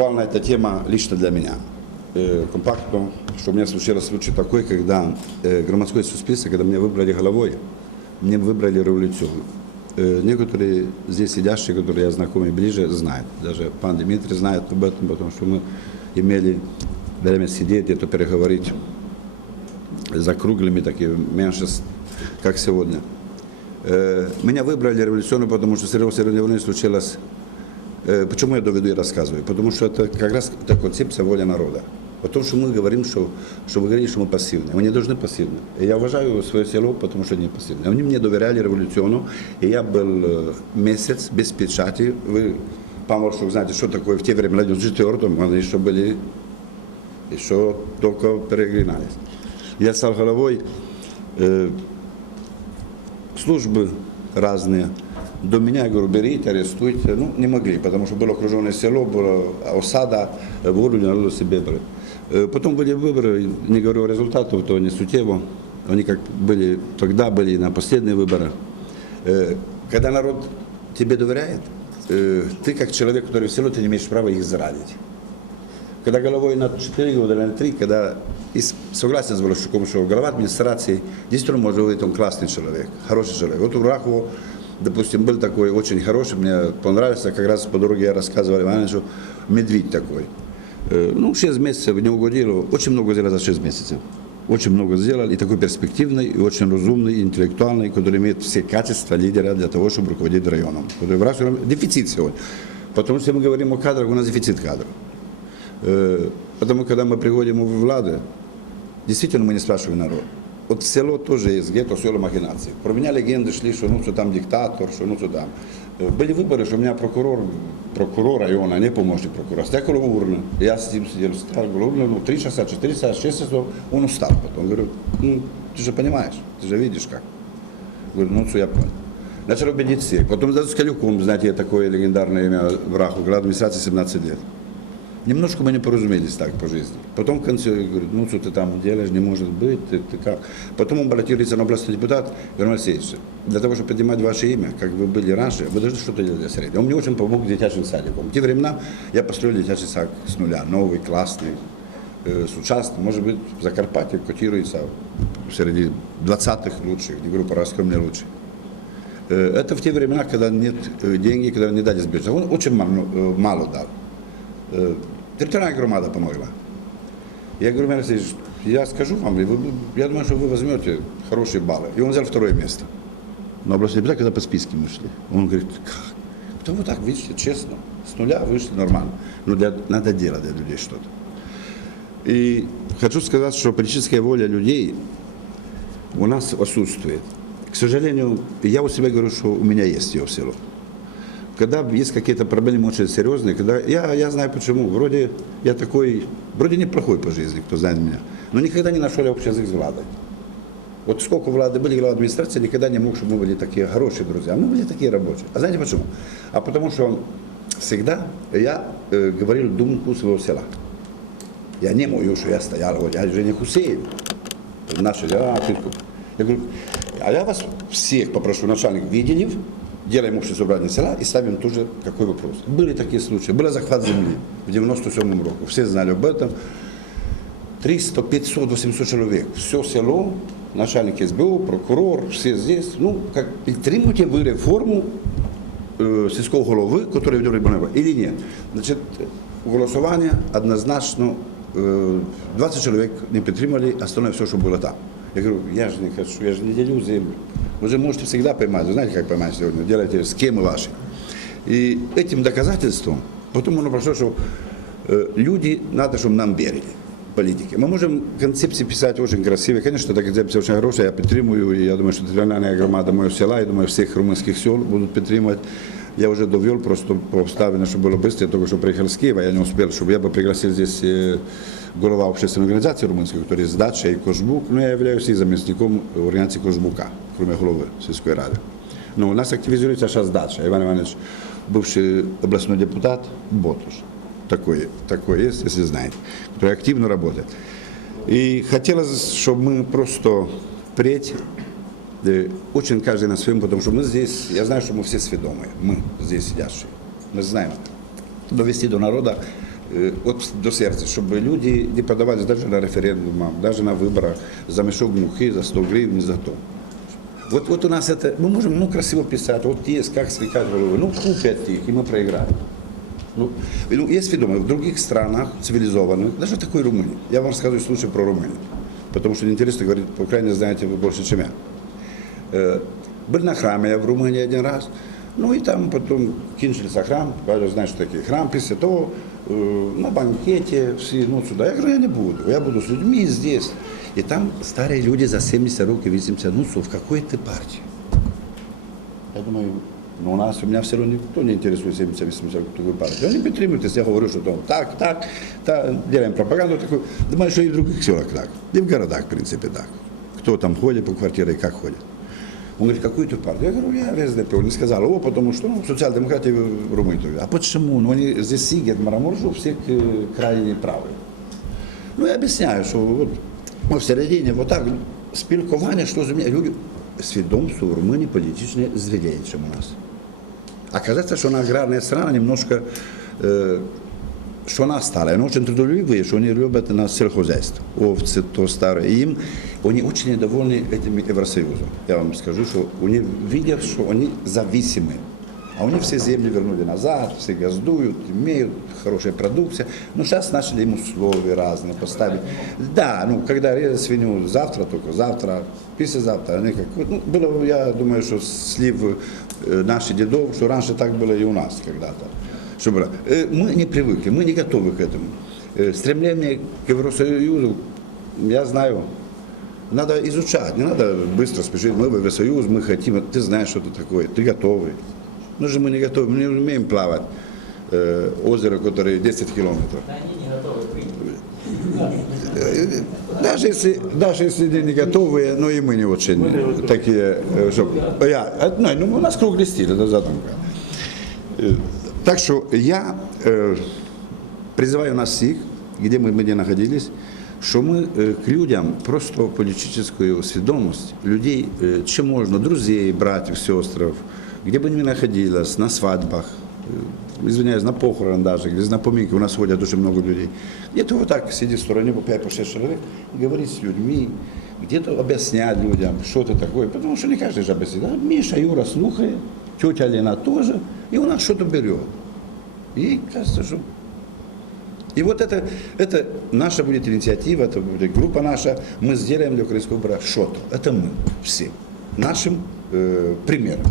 актуальна эта тема лично для меня. Э, Компактно, что у меня случился случай такой, когда э, громадское суспільство, когда меня выбрали головой, мне выбрали революцию. Э, Некоторые здесь сидящие, которые я знакомый ближе, знают. Даже пан Дмитрий знает об этом, потому что мы имели время сидеть, это переговорить за круглыми такими, меньше, с- как сегодня. Э, Меня выбрали революционно, потому что Сергей Сергеевна случилось Э, Почему я доведу и рассказываю? Потому что это как раз эта концепция воля народа. О том, что мы говорим, что, что вы говорите, что мы пассивны. Мы не должны пассивны. И я уважаю свое село, потому что они пассивны. Они мне доверяли революциону, и я был э, месяц без печати. Вы, пан Воршук, знаете, что такое в те времена, в 94-м, они еще были, еще только переглинались. Я стал головой э, службы разные. До меня, я говорю, берите, арестуйте. Ну, не могли, потому что было окруженное село, была осада, э, волю народу себе брать. Э, Потом были выборы, не говорю о результатах, то не суть его. Они как были, тогда были на последние выборы. Э, Когда народ тебе доверяет, ты как человек, который в село, ты не имеешь права их зарадить. Когда головой на 4 года или на 3, когда и согласен с Волошуком, что глава администрации действительно может быть он классный человек, хороший человек. Вот у Рахова, допустим, был такой очень хороший, мне понравился, как раз по дороге я рассказывал медведь такой. Э, Ну, 6 месяцев не угодило, очень много сделали за 6 месяцев. Очень много сделали, и такой перспективный, и очень разумный, и интеллектуальный, который имеет все качества лидера для того, чтобы руководить районом. Который в Рашке дефицит сегодня. Потому что мы говорим о кадрах, у нас дефицит кадров. Э, Потому когда мы приходим в влады, действительно мы не спрашиваем народ. Вот село тоже есть где-то село махинации. Про меня легенды шли, что ну что там диктатор, что ну что там. Были выборы, что у меня прокурор, прокурор района, не помощник прокурора, стоял около урны. Я с ним сидел, стоял около урны, ну, 3 часа, 4 часа, 6 часов, он устал потом. Говорю, ну, ты же понимаешь, ты же видишь как. Говорю, ну, что я понял. Начал убедить всех. Потом за Скалюком, знаете, такое легендарное имя враг, глава администрации 17 лет. Немножко мы не поразумелись так по жизни. Потом в конце говорит, ну что ты там делаешь, не может быть, ты, ты как. Потом он обратился на областной депутат, говорит, Алексеевич, для того, чтобы поднимать ваше имя, как вы были раньше, вы должны что-то делать для среднего. Он мне очень помог детячим садиком. В те времена я построил детячий сад с нуля, новый, классный, э, сучасный, может быть, в Закарпатье котируется среди 20-х лучших, не говорю по скромнее лучших. Э, Это в те времена, когда нет э, денег, когда не дали с бюджета. Он очень мало, э, мало дал. Э, Территориальная громада помогла. Я говорю, Алексеевич, я скажу вам, я думаю, что вы возьмете хорошие баллы. И он взял второе место. На областной депутат, когда по списке мы шли. Он говорит, как? Да вот так, видите, честно, с нуля вышли нормально. Но для, надо делать для людей что-то. И хочу сказать, что политическая воля людей у нас отсутствует. К сожалению, я у себя говорю, что у меня есть ее в село. Когда есть какие-то проблемы очень серьезные, когда я, я знаю почему. Вроде я такой, вроде неплохой по жизни, кто знает меня, но никогда не нашел я общий язык с Владой. Вот сколько Влады были, глава администрации, никогда не мог, чтобы мы были такие хорошие друзья. Мы были такие рабочие. А знаете почему? А потому что всегда я э, говорил думку своего села. Я не мою, что я стоял, вот, я же не Хусейн. Наши, а. Я говорю, а я вас всех попрошу, начальник Виденев, делаем общее собрание села и ставим тоже какой вопрос. Были такие случаи. Был захват земли в 97 року. Все знали об этом. 300, 500, 800 человек. Все село, начальник СБУ, прокурор, все здесь. Ну, как підтримуєте ви реформу е, сільського голови, який веде рибного, или ні? Значить, голосування однозначно е, 20 чоловік не підтримали, остальное все, що було там. Я говорю, я же не хочу, я же не делю землю. Вы же можете всегда поймать, вы знаете, как поймать сегодня, делайте схемы ваши. И этим доказательством, потом оно прошло, что э, люди, надо, чтобы нам верили, политики. Мы можем концепции писать очень красивые, конечно, эта концепция очень хорошая, я підтримую, и я думаю, что территориальная громада моего села, я думаю, всех румынских сел будут підтримувати. Я уже довел просто по обставинам, чтобы было быстро, я только что приехал с Киева, я не успел, чтобы я бы пригласил здесь э, голова общественной организации румынской, который Дача и Кожбук, но я являюсь и заместником организации Кожбука, кроме головы сельской рады. Но у нас активизируется сейчас Дача. Иван Иванович, бывший областной депутат, Ботуш. Такой, такой есть, если знаете, который активно работает. И хотелось, чтобы мы просто впредь очень каждый на своем, потому что мы здесь, я знаю, что мы все сведомые, мы здесь сидящие, мы знаем, довести до народа е, от до серця, щоб люди не подавались навіть на референдумах, навіть на виборах за мешок мухи, за 100 гривень, за то. Вот, вот у нас это, мы можем ну, красиво писать, вот есть, как свекать ну купят их, и мы проиграем. Ну, ну, есть ведомые, в других странах цивилизованных, даже такой Румынии, я вам рассказываю случай про Румынию, потому что интересно говорить, по крайней мере, знаете вы больше, чем я. Э, Был на храме я в Румынии один раз, ну и там потом кинулся храм, я знаю, что такие храм, после того э, на банкете все, ну сюда, я говорю, я не буду, я буду с людьми здесь. И там старые люди за 70 років, 80, ну что, в какой ты партии? Я думаю, ну у нас, у меня все равно никто не интересует 70-80 такой партии. Они підтримують, я говорю, что там так, так, та, делаем пропаганду такую. Думаю, что и в других селах так. И в городах, в принципе, так. Кто там ходит по квартире и как ходит. Он говорит, какую ты партию? Я говорю, я РСДП. Он не сказал, о, потому что ну, социал-демократия в Румынии. А почему? Ну, они, здесь Сигет, Марамуржу, все э, крайне правые. Ну, я объясняю, що от, ми всередині, вот так, спілкування, що зміняє. Люди, свідомство в Румынии політичне зрілее, чем у нас. Оказывается, что она аграрная страна немножко, э, что она старая, но очень трудолюбивые, что они любят на сельхозяйство, овцы, то старое. И им, они очень недовольны этим Евросоюзом. Я вам скажу, что они видят, что они зависимы. А у них все земли вернули назад, все газдуют, имеют хорошая продукция. Но сейчас начали им условия разные поставить. Да, ну, когда резать свинью завтра только, завтра, послезавтра, они как, ну, было, я думаю, что слив наших дедов, что раньше так было и у нас когда-то. Что было. Э, Мы не привыкли, мы не готовы к этому. Э, Стремление к Евросоюзу, я знаю, надо изучать, не надо быстро спешить. Мы в Евросоюз, мы хотим, ты знаешь, что это такое, ты готовый. Ну же мы не готовы, мы не умеем плавать. Э, озеро, которое 10 километров. Да они не готовы принять. Э, Даже если, даже если они не готовые, но и мы не очень такие, э, чтоб- я, ну, у нас круглый стиль, это задумка. Так что я э, призываю нас всех, где мы, мы не находились, что мы э, к людям просто политическую сведомость людей, э, чем можно, друзей, братьев, сестров, где бы ни находились, на свадьбах, э, извиняюсь, на похорон даже, или на поминки, у нас ходят очень много людей. Где-то вот так сидеть в стороне по 5-6 человек, говорить с людьми, где-то объяснять людям, что это такое, потому что не каждый же объяснит. А Миша, Юра слухает, тетя Лена тоже, и у нас что-то берет. И кажется, что и вот это, это наша будет инициатива, это будет группа наша. Мы сделаем для украинского бра что-то. Это мы все. Нашим э, примером.